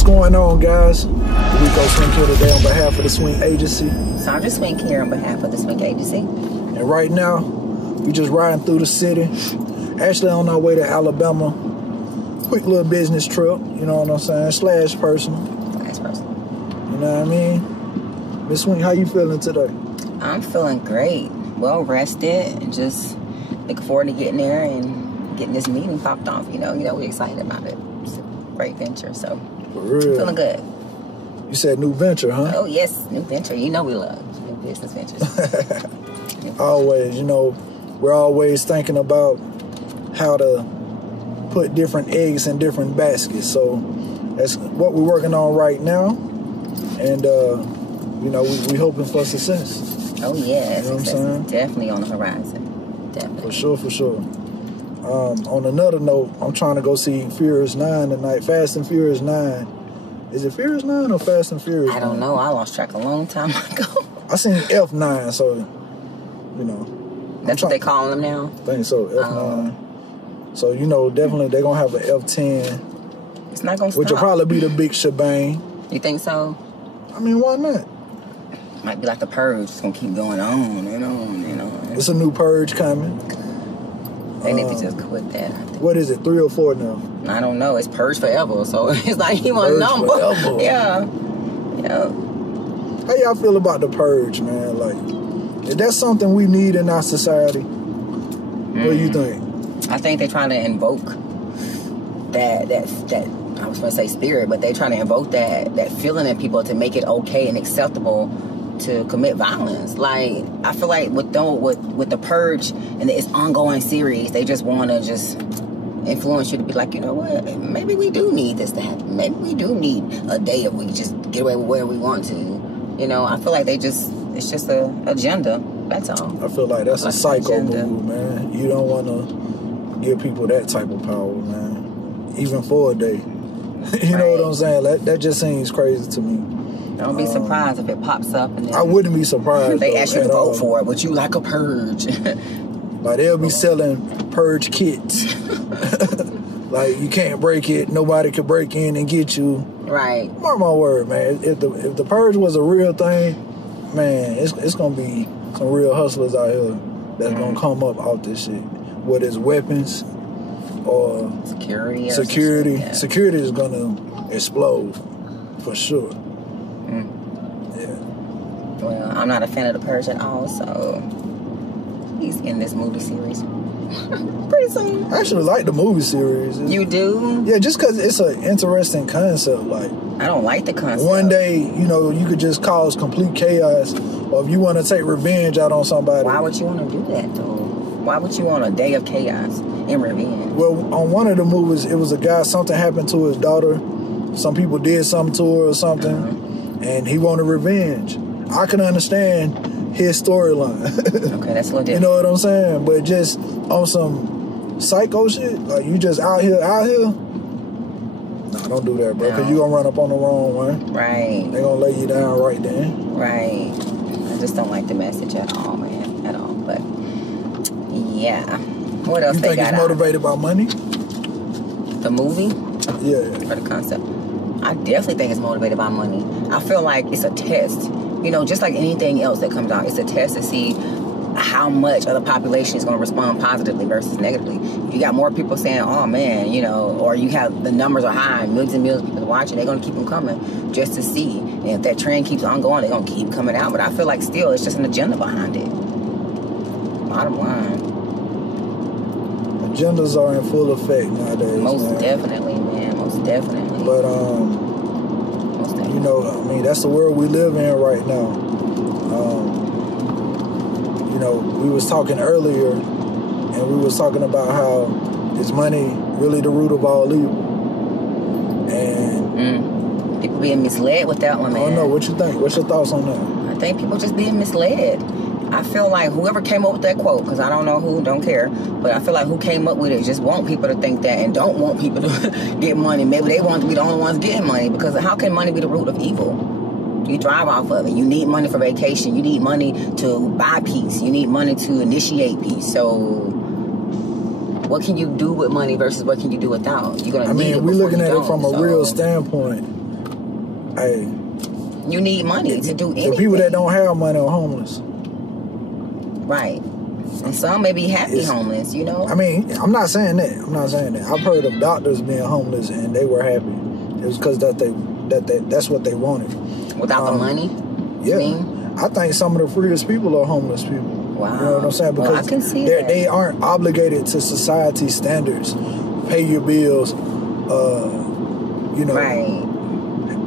What's going on, guys? Rico Swink here today on behalf of the Swink Agency. Sandra Swink here on behalf of the Swink Agency. And right now, we just riding through the city. Actually on our way to Alabama. Quick little business trip, you know what I'm saying? Slash personal. Slash personal. You know what I mean? Miss Swink, how you feeling today? I'm feeling great. Well rested and just looking forward to getting there and getting this meeting popped off. You know, we're excited about it. It's a great venture, so For real? I'm feeling good. You said new venture, huh? Oh yes, new venture. You know we love new business ventures. Always, you know, we're always thinking about how to put different eggs in different baskets. So that's what we're working on right now. And, you know, we hoping for success. Oh yes, you know what I'm saying? Definitely on the horizon. Definitely. For sure. On another note, I'm trying to go see Furious 9 tonight. Fast and Furious 9. Is it Furious 9 or Fast and Furious 9? I don't know. I lost track a long time ago. I seen F9, so, you know. That's what they calling them now? I think so, F9. So, you know, definitely they're going to have an F10. It's not going to stop. Which will probably be the big shebang. You think so? I mean, why not? Might be like the Purge. It's going to keep going on and on and on. It's a new Purge coming. They need to just quit that. What is it, 3 or 4 now? I don't know. It's Purge forever, so it's not even a number. Forever. Yeah. How y'all feel about the Purge, man? Like, is that something we need in our society? What do you think? I think they're trying to invoke that I was going to say spirit, but they're trying to invoke that feeling in people to make it okay and acceptable to commit violence. Like, I feel like with the Purge and its ongoing series, they just want to just influence you to be like, you know what, maybe we do need this to happen. Maybe we do need a day if we just get away with where we want to. You know, I feel like it's just an agenda. That's all. I feel like that's a psycho move, man. You don't want to give people that type of power, man. Even for a day. You know what I'm saying? That just seems crazy to me. Don't be surprised if it pops up. And then I wouldn't be surprised. They ask you to vote for it, but you like a purge. Like, they'll be selling purge kits. Like, you can't break it. Nobody could break in and get you. Right. Mark my word, man. If the purge was a real thing, man, it's going to be some real hustlers out here that's going to come up out this shit. Whether it's weapons or security. Security is going to explode for sure. Yeah. Well, I'm not a fan of the Purge at all, so he's in this movie series pretty soon. I actually like the movie series. You do? Yeah, just because it's an interesting concept. Like, I don't like the concept. One day, you know, you could just cause complete chaos, or if you want to take revenge out on somebody. Why would you want to do that, though? Why would you want a day of chaos and revenge? Well, on one of the movies, it was a guy, something happened to his daughter. Some people did something to her or something, and he wanted revenge. I can understand his storyline. Okay, that's a little different. You know what I'm saying? But just on some psycho shit, like, you just out here. Nah, don't do that, bro, because you're going to run up on the wrong one. Right. They're going to lay you down right then. Right. I just don't like the message at all, man, at all. But, yeah. What else they got? You think it's motivated by money? The movie? Yeah. For the concept? I definitely think it's motivated by money. I feel like it's a test. You know, just like anything else that comes out, it's a test to see how much of the population is going to respond positively versus negatively. If you got more people saying, oh man, you know, or you have the numbers are high, millions and millions of people watching, they're going to keep them coming just to see. And if that trend keeps on going, they're going to keep coming out. But I feel like still it's just an agenda behind it. Bottom line. Agendas are in full effect nowadays. Most definitely, man. Most definitely. But, you know, I mean, that's the world we live in right now. You know, we was talking earlier, and we was talking about how is money really the root of all evil? And people being misled with that one, man. I don't know. What you think? What's your thoughts on that? I think people just being misled. I feel like whoever came up with that quote, because I don't know who, don't care, but I feel like who came up with it just want people to think that and don't want people to get money. Maybe they want to be the only ones getting money, because how can money be the root of evil? You drive off of it. You need money for vacation. You need money to buy peace. You need money to initiate peace. So what can you do with money versus what can you do without? You're gonna we're looking at it from a real standpoint. Hey, you need money to do anything. The people that don't have money are homeless. Right. And some may be happy homeless, you know? I mean, I'm not saying that. I've heard of doctors being homeless and they were happy. It was because that's what they wanted. Without the money? Yeah. You mean? I think some of the freest people are homeless people. Wow. You know what I'm saying? Because I can see that. They aren't obligated to society standards. Pay your bills, you know, right.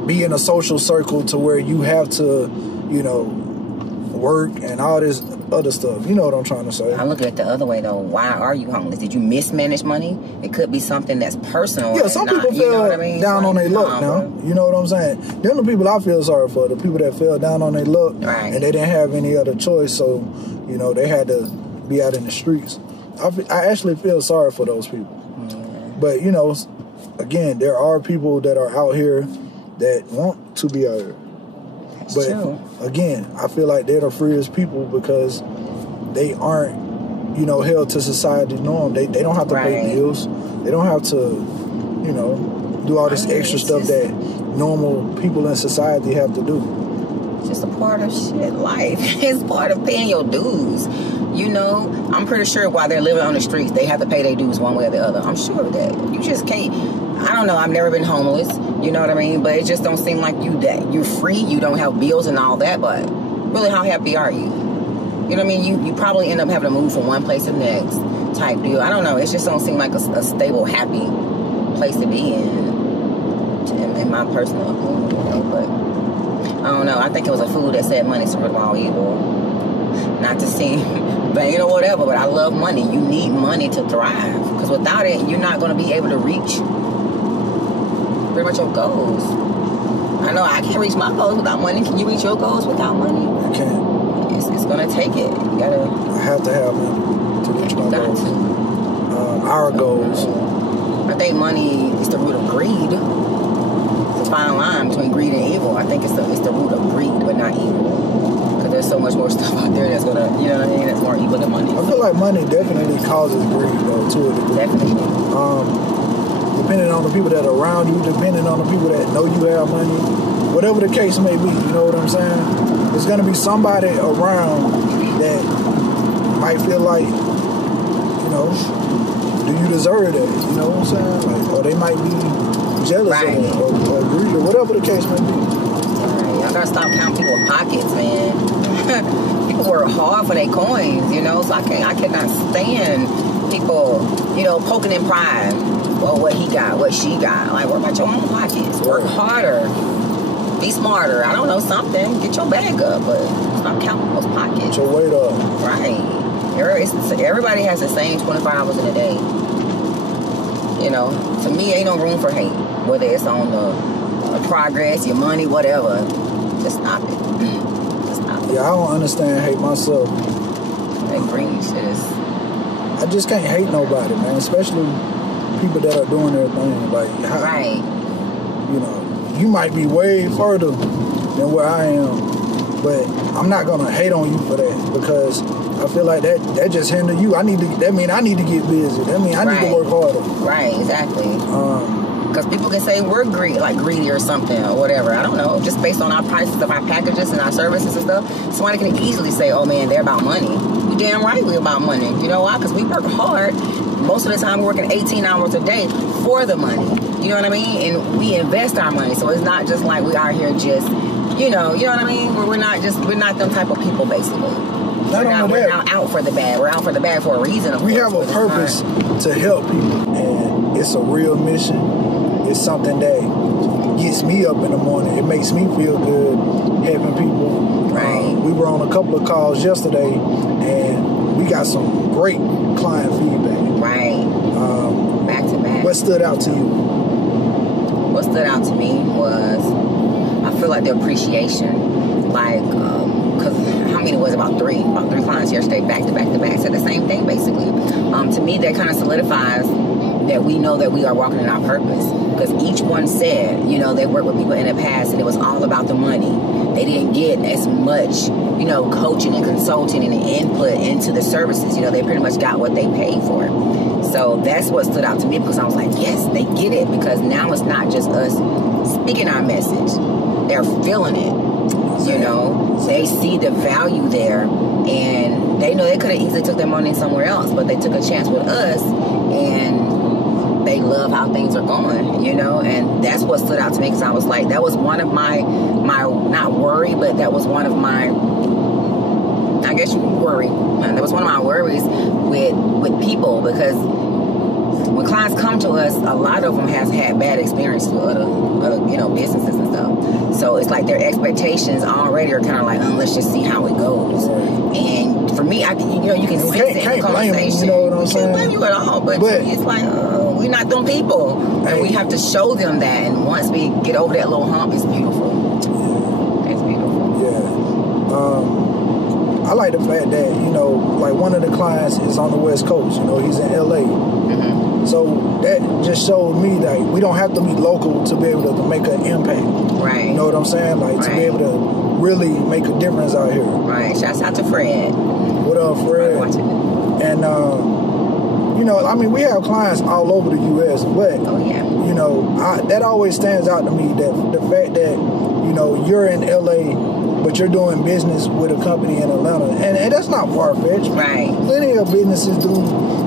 Be in a social circle to where you have to, you know, work and all this other stuff. You know what I'm trying to say? I look at it the other way though. Why are you homeless? Did you mismanage money? It could be something that's personal. Yeah, some people feel down on their luck now. You know what I'm saying? Them the people I feel sorry for. The people that fell down on their luck and they didn't have any other choice, so you know they had to be out in the streets. I actually feel sorry for those people. But you know, again, there are people that are out here that want to be out here. But again, I feel like they're the freest people because they aren't, you know, held to society's norm. They don't have to pay bills. They don't have to, you know, do all this extra stuff that normal people in society have to do. It's just a part of life. It's part of paying your dues. You know, I'm pretty sure while they're living on the streets, they have to pay their dues one way or the other. I'm sure of that. You just can't. I don't know. I've never been homeless. You know what I mean? But it just don't seem like you're free. You don't have bills and all that. But really, how happy are you? You know what I mean? You probably end up having to move from one place to the next type deal. I don't know. It just don't seem like a stable, happy place to be in my personal opinion. You know? But I don't know. I think it was a fool that said money's the root of all evil. Not to seem vain or whatever, but I love money. You need money to thrive. Because without it, you're not going to be able to reach pretty much your goals. I know I can't reach my goals without money. Can you reach your goals without money? I can't. It's going to take it. You got to... I have to have money to reach my goals. Our goals. I think money is the root of greed. It's a fine line between greed and evil. I think it's the root of greed, but not evil. There's so much more stuff out there that's gonna, you know what I mean, that's more evil than money. I feel like money definitely causes greed, though, to a degree. Definitely. Depending on the people that are around you, depending on the people that know you have money, whatever the case may be, you know what I'm saying? There's gonna be somebody around that might feel like, you know, do you deserve that? You know what I'm saying? Like, or they might be jealous of it, or greedy, or whatever the case may be. I gotta stop counting people's pockets, man. People work hard for their coins, you know, so I cannot stand people, you know, poking in pride. Well, what he got, what she got. Like, what about your own pockets? Work harder. Be smarter. I don't know, something. Get your bag up, but stop counting people's pockets. Get your weight up. Right. Everybody has the same 24 hours in a day. You know, to me, ain't no room for hate. Whether it's on the progress, your money, whatever. Just stop it. Just stop it. Yeah, I don't understand hate myself. That green shit is... I just can't hate nobody, man. Especially people that are doing their thing. Like, right. You know, you might be way further than where I am, but I'm not gonna hate on you for that because I feel like that just hinder you. That mean I need to get busy. That mean I need to work harder. Right. Exactly. Because people can say we're greedy or something or whatever. I don't know. Just based on our prices of our packages and our services and stuff, somebody can easily say, oh, man, they're about money. We damn right we're about money. You know why? Because we work hard. Most of the time we're working 18 hours a day for the money. You know what I mean? And we invest our money. So it's not just like we are here just, you know what I mean? We're not them type of people, basically. We're not out for the bag. We're out for the bag for a reason. We have a purpose to help people. And it's a real mission. It's something that gets me up in the morning. It makes me feel good helping people. Right. We were on a couple of calls yesterday, and we got some great client feedback. Right. Back to back. What stood out to you? What stood out to me was, I feel like the appreciation. Like, because how many was it? About three clients yesterday, back to back to back, said the same thing, basically. To me, that kind of solidifies that we know that we are walking in our purpose. Because each one said, you know, they worked with people in the past and it was all about the money. They didn't get as much, you know, coaching and consulting and input into the services. You know, they pretty much got what they paid for. So that's what stood out to me because I was like, yes, they get it. Because now it's not just us speaking our message. they're feeling it. You know, they see the value there, and they know they could have easily took their money somewhere else, but they took a chance with us, and they love how things are going, you know. And that's what stood out to me, because I was like, that was one of my not worry, but that was one of my, I guess you could worry. That was one of my worries with people, because when clients come to us, a lot of them has had bad experiences with other you know, businesses and stuff. So it's like their expectations already are kind of like, let's just see how it goes. And for me, you can sense it in the conversation. You know what I'm saying? Can't blame you at all, but it's like, we're not them people, and we have to show them that. And once we get over that little hump, it's beautiful. Yeah. It's beautiful. Yeah. I like the fact that, you know, like one of the clients is on the West Coast. You know, he's in LA. Mm-hmm. So that just showed me that we don't have to be local to be able to make an impact. Right. You know what I'm saying? Like, to be able to really make a difference out here. Right. Shouts out to Fred. What up, Fred? And, you know, I mean, we have clients all over the U.S., but, you know, that always stands out to me, that the fact that, you know, you're in L.A., but you're doing business with a company in Atlanta. And that's not far-fetched. Right. Plenty of businesses do,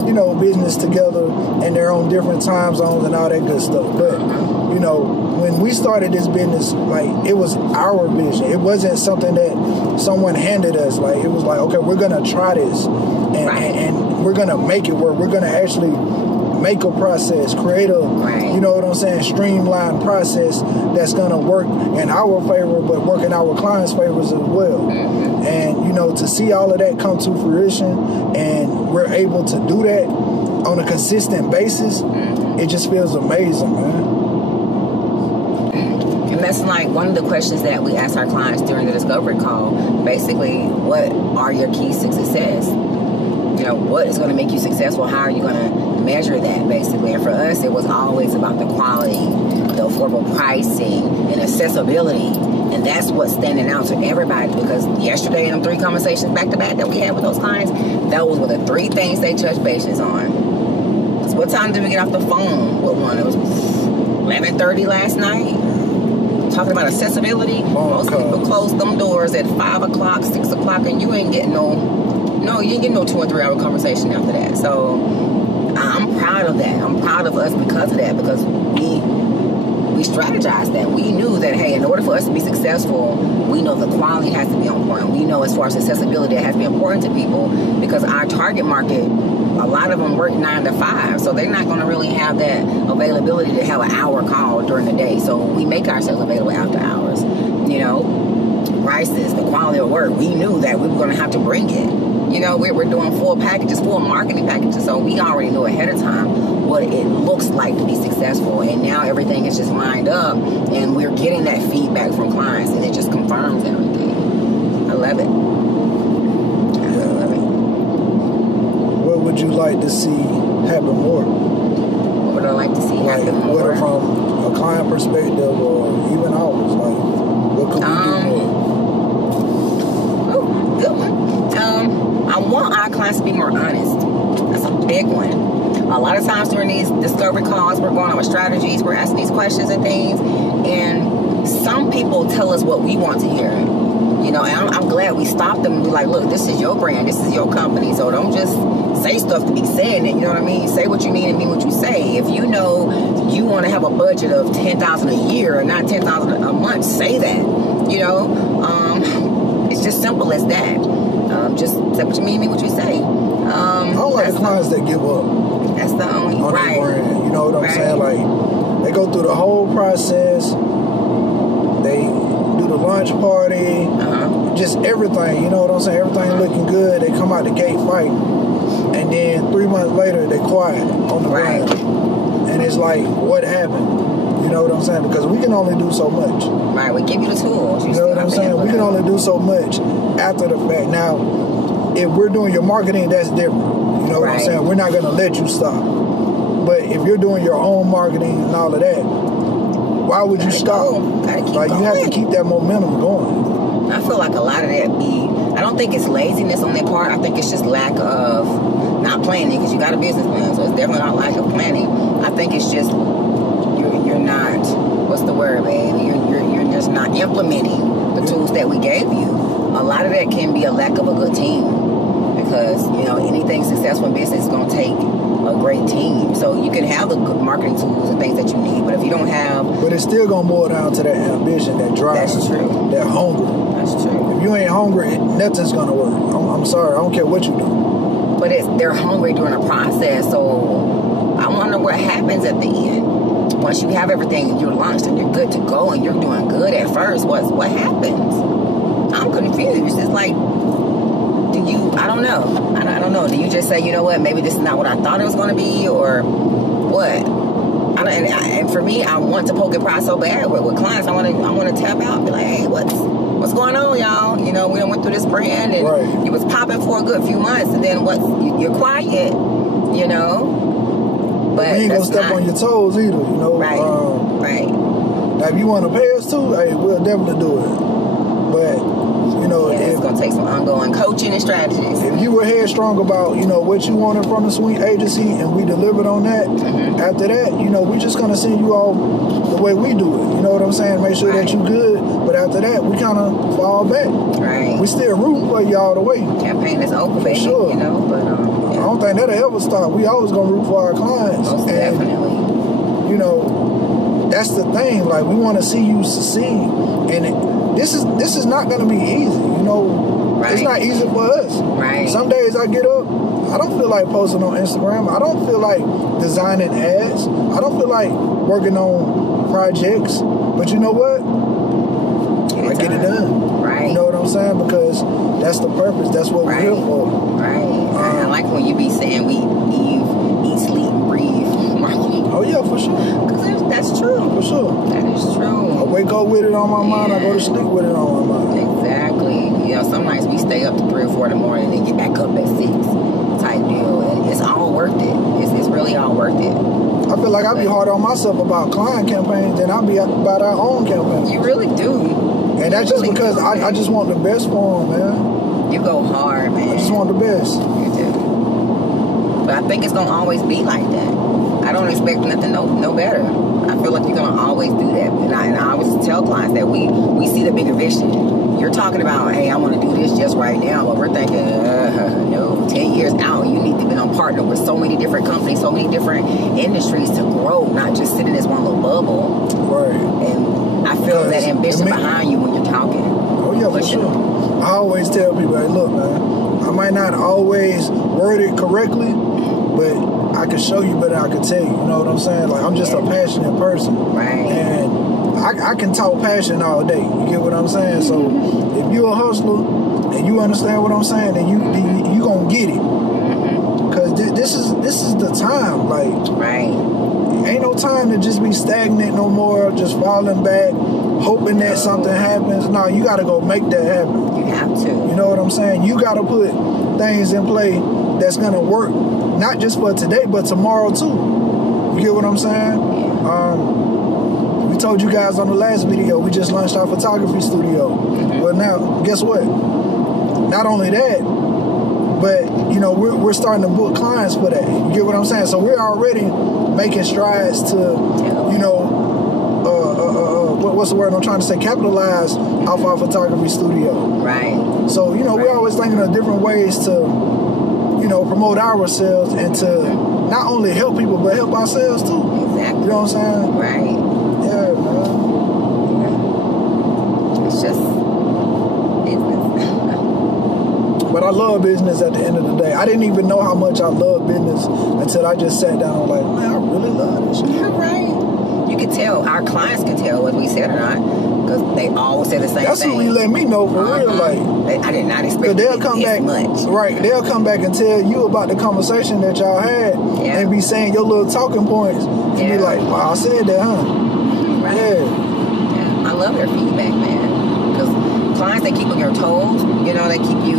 you know, business together, and they're on different time zones and all that good stuff. But, you know, when we started this business, like, it was our vision. It wasn't something that someone handed us. Like, it was like, okay, we're going to try this, and we're going to make it work. We're going to actually make a process, create a, you know what I'm saying, streamlined process that's going to work in our favor, but work in our clients' favors as well. And, you know, to see all of that come to fruition, and we're able to do that on a consistent basis, it just feels amazing, man. And that's like one of the questions that we ask our clients during the discovery call. Basically, what are your keys to success? You know, what is going to make you successful? How are you going to measure that, basically? And for us, it was always about the quality, the affordable pricing, and accessibility. And that's what's standing out to everybody, because yesterday in them 3 conversations back-to-back that we had with those clients, those were the 3 things they touched bases on. So what time did we get off the phone with one? It was 11:30 last night. Talking about accessibility. Most people close them doors at 5 o'clock, 6 o'clock, and you ain't getting you ain't getting no 2 or 3 hour conversation after that. So I'm proud of that. I'm proud of us because of that, because we strategized that. We knew that, hey, in order for us to be successful, we know the quality has to be on point. We know as far as accessibility, it has to be important to people, because our target market, a lot of them work 9 to 5, so they're not going to really have that availability to have an hour call during the day. So we make ourselves available after hours. You know, prices, the quality of work, we knew that we were going to have to bring it. You know, we're doing full packages, full marketing packages, so we already knew ahead of time what it looks like to be successful. And now everything is just lined up, and we're getting that feedback from clients, and it just confirms everything. I love it. I love it. What would you like to see happen more? What would I like to see happen more? Whether from a client perspective or even ours, like, what could we do more? Good one. I want our clients to be more honest. That's a big one. A lot of times during these discovery calls, we're going over strategies, we're asking these questions and things, and some people tell us what we want to hear. You know, and I'm glad we stopped them and be like, look, this is your brand, this is your company, so don't just say stuff to be saying it, you know what I mean? Say what you mean and mean what you say. If you know you want to have a budget of $10,000 a year or not $10,000 a month, say that. You know, it's just simple as that. Just say what you mean, mean what you say. I don't like the clients that give up. That's the only right. Brand. You know what I'm saying? Like, they go through the whole process. They do the lunch party, just everything. You know what I'm saying? Everything looking good. They come out the gate fighting, and then 3 months later they quiet on the ground. And it's like, what happened? You know what I'm saying? Because we can only do so much. Right, we give you the tools. You know what I'm saying? We can only do so much after the fact. Now, if we're doing your marketing, that's different. You know what I'm saying? We're not going to let you stop. But if you're doing your own marketing and all of that, why would you stop? Like, you have to keep that momentum going. I feel like a lot of that I don't think it's laziness on their part. I think it's just lack of not planning, because you got a business plan, so it's definitely not lack of planning. I think it's just you're not, what's the word, baby? You're just not implementing the tools that we gave you, a lot of that can be a lack of a good team. Because, you know, anything successful in business is going to take a great team. So you can have the good marketing tools and things that you need, but if you don't have... But it's still going to boil down to that ambition, that drive. That's true. That hunger. That's true. If you ain't hungry, nothing's going to work. I'm sorry. I don't care what you do. But they're hungry during the process, so I wonder what happens at the end. Once you have everything, you're launched and you're good to go and you're doing good at first, what happens? I'm confused. It's like... I don't know. I don't know. Do you just say, you know what, maybe this is not what I thought it was going to be, or what? And for me, I want to poke and pry so bad with clients. I want to tap out and be like, hey, what's going on, y'all? You know, we done went through this brand and it was popping for a good few months, and then you're quiet, you know. But we ain't gonna step on your toes either, you know. Right. Now, if you want to pay us too, hey, we'll definitely do it. But you know, it's going to take some ongoing coaching and strategies. If you were headstrong about, you know, what you wanted from the Swink agency and we delivered on that, after that, you know, we're just going to send you all the way we do it. You know what I'm saying? Make sure that you're good. But after that, we kind of fall back. Right. We still rooting for you all the way. Campaign is open, baby. Sure. You know, but I don't think that'll ever stop. We always going to root for our clients. Most definitely. You know, that's the thing. Like, we want to see you succeed. And this is not going to be easy, you know. It's not easy for us. Right. Some days I get up, I don't feel like posting on Instagram. I don't feel like designing ads. I don't feel like working on projects. But you know what? I get it done. Right. You know what I'm saying? Because that's the purpose. That's what we're here for. Right. I like when you be saying we eat, sleep, breathe marketing. Oh, yeah, for sure. Because that's true. For sure. That is true. I wake up with it on my mind. I go to sleep with it on my mind. Exactly. You know, some nights we stay up to 3 or 4 in the morning and get back up at 6 type deal. And it's all worth it. It's really all worth it. I feel like I be hard on myself about client campaigns than I be about our own campaigns. You really do. And that's just because I just want the best for them, man. You go hard, man. I just want the best. You do. But I think it's going to always be like that. I don't expect nothing no better. I feel like you're going to always do that. And I always tell clients that we see the bigger vision. You're talking about, hey, I want to do this just right now. But we're thinking, no, 10 years out, you need to be on partner with so many different companies, so many different industries to grow, not just sit in this one little bubble. Right. And I feel that ambition behind you when you're talking. Oh, yeah, for sure. I always tell people, hey, look, man, I might not always word it correctly, but I can show you better than I can tell you. You know what I'm saying? Like, I'm just a passionate person. Right. And I can talk passion all day. You get what I'm saying? So if you're a hustler and you understand what I'm saying, then you gonna get it. Because this is the time. Like, ain't no time to just be stagnant no more, just falling back, hoping that something happens. No, you gotta go make that happen. You have to. You know what I'm saying? You gotta put things in play that's gonna work, not just for today, but tomorrow too. You get what I'm saying? We told you guys on the last video, we just launched our photography studio. Well, now, guess what? Not only that, but, you know, we're starting to book clients for that. You get what I'm saying? So we're already making strides to, you know, what's the word I'm trying to say? Capitalize off our photography studio. Right. So, you know, we're always thinking of different ways to, you know, promote ourselves and to not only help people, but help ourselves too. Exactly. You know what I'm saying? Right. Yeah, man. It's just business. But I love business at the end of the day. I didn't even know how much I love business until I just sat down and like, man, I really love this shit. Right. You can tell, our clients can tell whether we said or not, because they all say the same That's thing. That's what you let me know for real. Like, I did not expect they'll come back, much. Right, they'll come back and tell you about the conversation that y'all had and be saying your little talking points and be like, wow, I said that, huh? Right. Yeah. I love their feedback, man. Because clients, they keep on your toes, you know, they keep you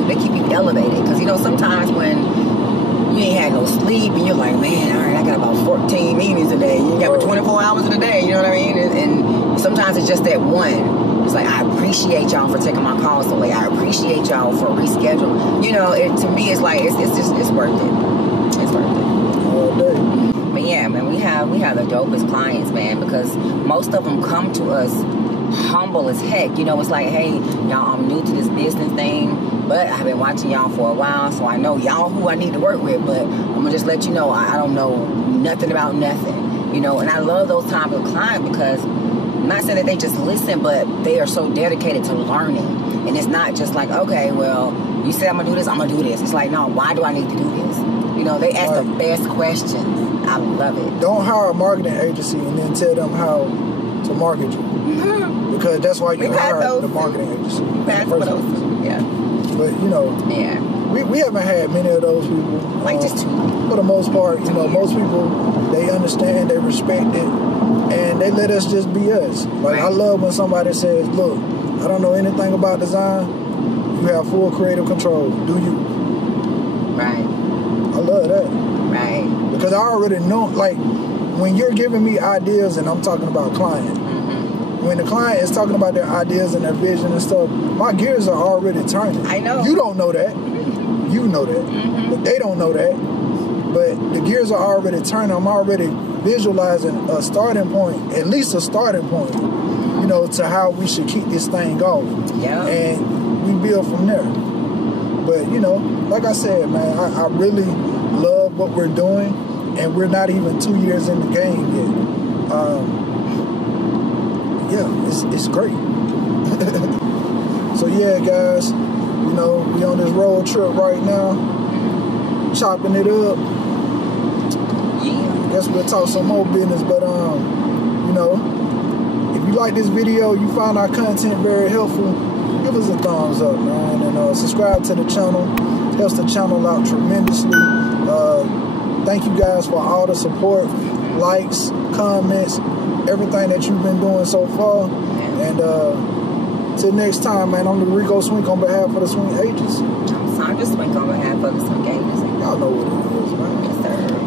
elevated. Because, you know, sometimes when you ain't had no sleep and you're like, man, all right, I got about 14 meetings a day. You got 24 hours in a day, you know what I mean? And sometimes it's just that one. It's like, I appreciate y'all for taking my calls away. I appreciate y'all for reschedule. You know, to me, it's like, it's worth it. It's worth it. All day. But yeah, man, we have the dopest clients, man, because most of them come to us humble as heck. You know, it's like, hey, y'all, I'm new to this business thing, but I've been watching y'all for a while, so I know y'all who I need to work with, but I'm gonna just let you know I don't know nothing about nothing, you know. And I love those type of clients because I'm not saying that they just listen, but they are so dedicated to learning. And it's not just like, okay, well, you said I'm gonna do this, I'm gonna do this. It's like, no, why do I need to do this? You know, they ask the best questions. I love it. Don't hire a marketing agency and then tell them how to market you. Because that's why you hire the marketing agency. Yeah. But, you know, we haven't had many of those people. Like just two. For the most part, you know, most people, they understand, they respect it, and they let us just be us. Like, I love when somebody says, look, I don't know anything about design. You have full creative control. Do you? Right. I love that. Right. Because I already know, like, when you're giving me ideas and I'm talking about client, when the client is talking about their ideas and their vision and stuff, my gears are already turning. I know. You don't know that. You know that. But they don't know that. But the gears are already turning. I'm already visualizing a starting point, at least a starting point, you know, to how we should keep this thing going. Yeah. And we build from there. But, you know, like I said, man, I really love what we're doing, and we're not even 2 years in the game yet. Yeah, it's great. So yeah, guys, you know, we on this road trip right now, chopping it up. Yeah. Guess we'll talk some more business, but you know, if you like this video, you find our content very helpful, give us a thumbs up, man, and subscribe to the channel. It helps the channel out tremendously. Thank you guys for all the support, likes, comments, everything that you've been doing so far. And till next time, man, I'm the Rico Swink on behalf of the Swink agents. I'm Sandra Swink on behalf of the Swink agents. Y'all know what it is, man. Yes, sir.